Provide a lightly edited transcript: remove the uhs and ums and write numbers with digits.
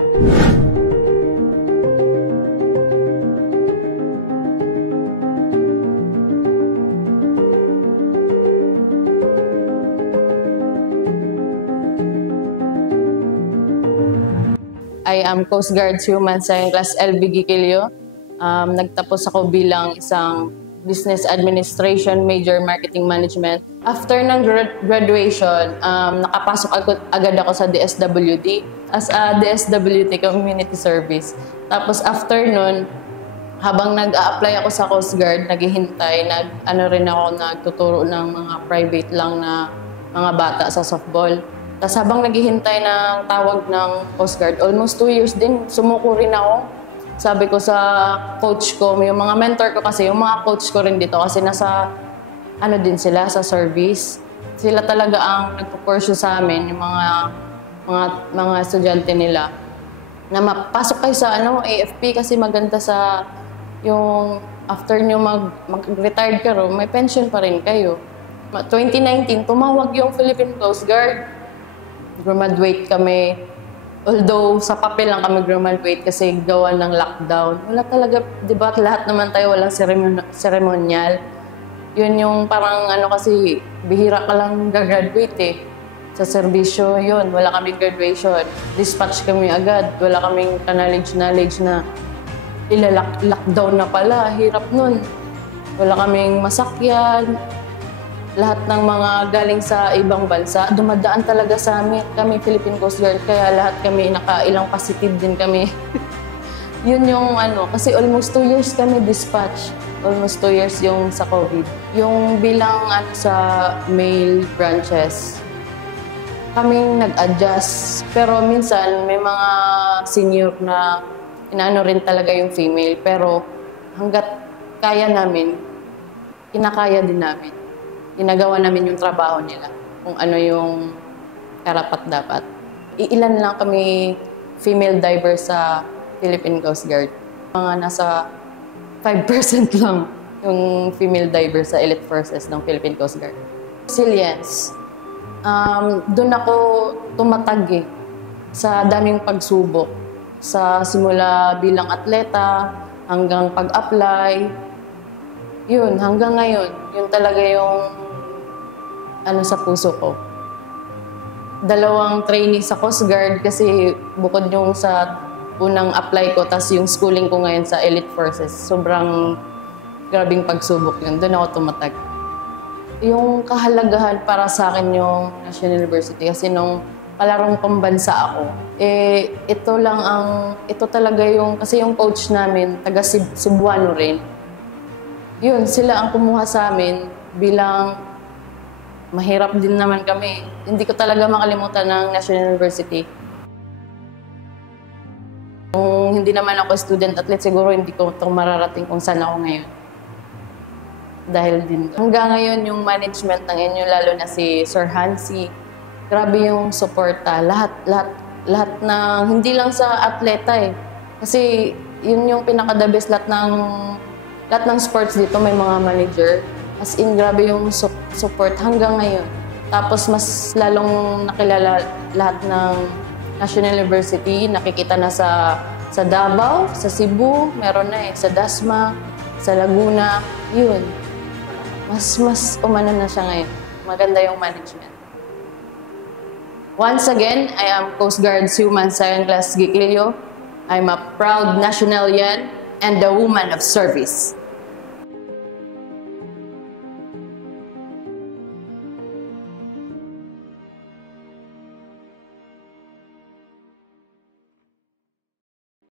I am Coast Guard Human Science Class LB Gikilio. Nagtapos ako bilang isang Business Administration Major Marketing Management. After ng graduation, nakapasok agad ako sa DSWD as a DSWD Community Service. Tapos after nun, habang nag-a-apply ako sa Coast Guard, naghihintay, nagtuturo ng mga private lang na mga bata sa softball. Tapos habang naghihintay ng tawag ng Coast Guard, almost 2 years din, sumuko rin ako. Sabi ko sa coach ko, yung mga mentor ko kasi, yung mga coach ko rin dito kasi nasa, din sila, sa service. Sila talaga ang nagpo-pursue sa amin, yung mga estudyante nila. Na mapasok kayo sa AFP kasi maganda sa, yung after nyo mag-retired ka ro, may pension pa rin kayo. 2019, tumawag yung Philippine Coast Guard. Graduate kami. Although sa papel lang kami graduate kasi gawa ng lockdown. Wala talaga, di ba lahat naman tayo walang ceremonial. Yun yung parang kasi bihira ka lang gagraduate eh. Sa serbisyo yun, wala kaming graduation. Dispatch kami agad. Wala kaming knowledge na lockdown na pala. Hirap nun. Wala kaming masakyan. Lahat ng mga galing sa ibang bansa, dumadaan talaga sa amin. Kami Philippine Coast Guard, kaya lahat kami nakailang positive din kami. Yun yung kasi almost 2 years kami dispatch. Almost 2 years yung sa COVID. Yung bilang sa male branches, kaming nag-adjust. Pero minsan may mga senior na rin talaga yung female. Pero hanggat kaya namin, kinakaya din namin. Ginagawa namin yung trabaho nila, kung ano yung karapat-dapat. Ilan lang kami female divers sa Philippine Coast Guard. Mga nasa 5% lang yung female divers sa elite forces ng Philippine Coast Guard. Resilience. Doon ako tumatag sa daming pagsubok. Sa simula bilang atleta, hanggang pag-apply, yun, hanggang ngayon, yun talaga yung sa puso ko. 2 training sa Coast Guard kasi bukod yung sa unang apply ko, tas yung schooling ko ngayon sa Elite Forces, sobrang grabing pagsubok yun. Doon ako tumatag. Yung kahalagahan para sa akin yung National University kasi nung palarong pambansa ako, ito talaga yung, kasi yung coach namin, taga Cebuano rin. Yun, sila ang kumuha sa amin bilang mahirap din naman kami. Hindi ko talaga makalimutan ng National University. Kung hindi naman ako student athlete, siguro hindi ko ito mararating kung saan ako ngayon. Dahil din doon. Hanggang ngayon, yung management ng inyo, lalo na si Sir Hansi, grabe yung suporta. Lahat na, hindi lang sa atleta Kasi yun yung pinaka-the best, lahat ng sports dito may mga manager. As in, grabe yung support hanggang ngayon. Tapos mas lalong nakilala lahat ng National University. Nakikita na sa Davao, sa Cebu, meron na sa Dasma, sa Laguna. Yun. Mas umano na siya ngayon. Maganda yung management. Once again, I am Coast Guard Human Science Class Gikilio. I'm a proud national yan and a woman of service.